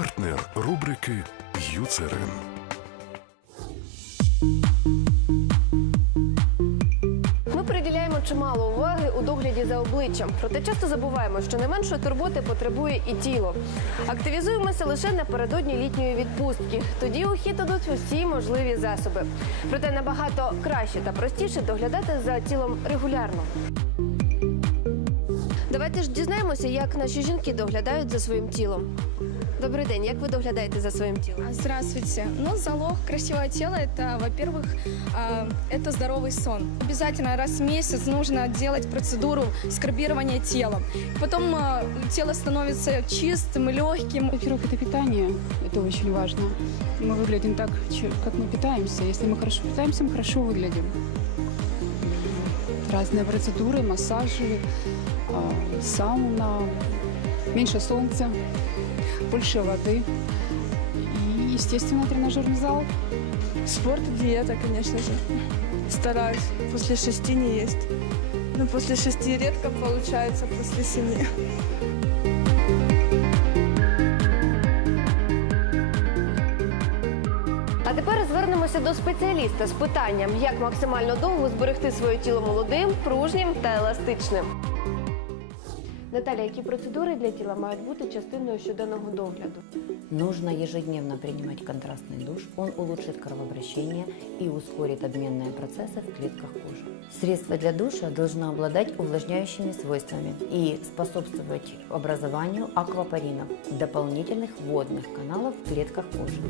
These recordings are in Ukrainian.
Партнер рубрики Юцерин. Ми приділяємо чимало уваги у догляді за обличчям, проте часто забуваємо, що не меншої турботи потребує і тіло. Активізуємося лише напередодні літньої відпустки. Тоді у хід ідуть усі можливі засоби. Проте набагато краще та простіше доглядати за тілом регулярно. Давайте ж дізнаємося, як наші жінки доглядають за своїм тілом. Добрий день, як ви доглядаєте за своїм тілом? Здравствуйте. Ну, залог красивого тела – это, во-первых, а, это здоровый сон. Обязательно раз в месяц нужно делать процедуру скрабирования тела. Потом а, тело становится чистым, легким. Во-первых, это питание, это очень важно. Мы выглядим так, че- как мы питаемся. Если мы хорошо питаемся, мы хорошо выглядим. Разные процедуры, массажи, а, сауна, меньше солнца, больше воды и, естественно, тренажерный зал. Спорт и диета, конечно же. Стараюсь после шести не есть. Но после шести редко получается, после семи. звернемося до спеціаліста з питанням, як максимально довго зберегти своє тіло молодим, пружнім та еластичним. Наталя, які процедури для тіла мають бути частиною щоденного догляду? Нужно ежедневно принимать контрастный душ. Он улучшит кровообращение и ускорит обменные процессы в клетках кожи. Средство для душа должно обладать увлажняющими свойствами и способствовать образованию аквапоринов, дополнительных водных каналов в клетках кожи.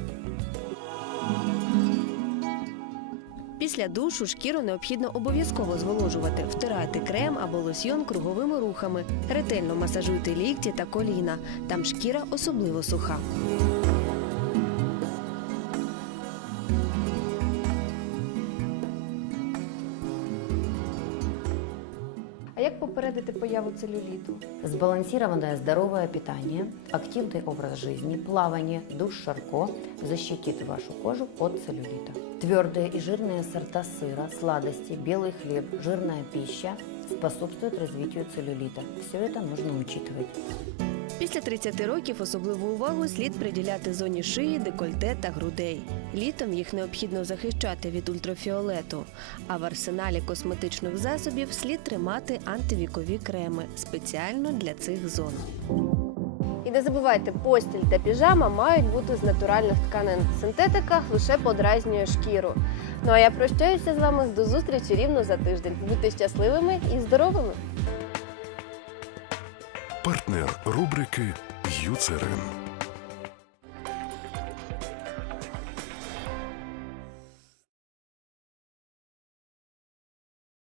Після душу шкіру необхідно обов'язково зволожувати, втирати крем або лосьйон круговими рухами. Ретельно масажуйте лікті та коліна. Там шкіра особливо суха. як попередити появу целюліту? Сбалансированное здоровое питание, активный образ жизни, плавание, душ Шарко защитит вашу кожу от целлюлита. Твердые и жирные сорта сыра, сладости, белый хлеб, жирная пища способствуют развитию целлюлита. Все это нужно учитывать. Після 30 років особливу увагу слід приділяти зоні шиї, декольте та грудей. Літом їх необхідно захищати від ультрафіолету, а в арсеналі косметичних засобів слід тримати антивікові креми спеціально для цих зон. І не забувайте, постіль та піжама мають бути з натуральних тканин. Синтетика лише подразнює шкіру. Ну а я прощаюся з вами до зустрічі рівно за тиждень. Будьте щасливими і здоровими! Партнер рубрики Юцерин.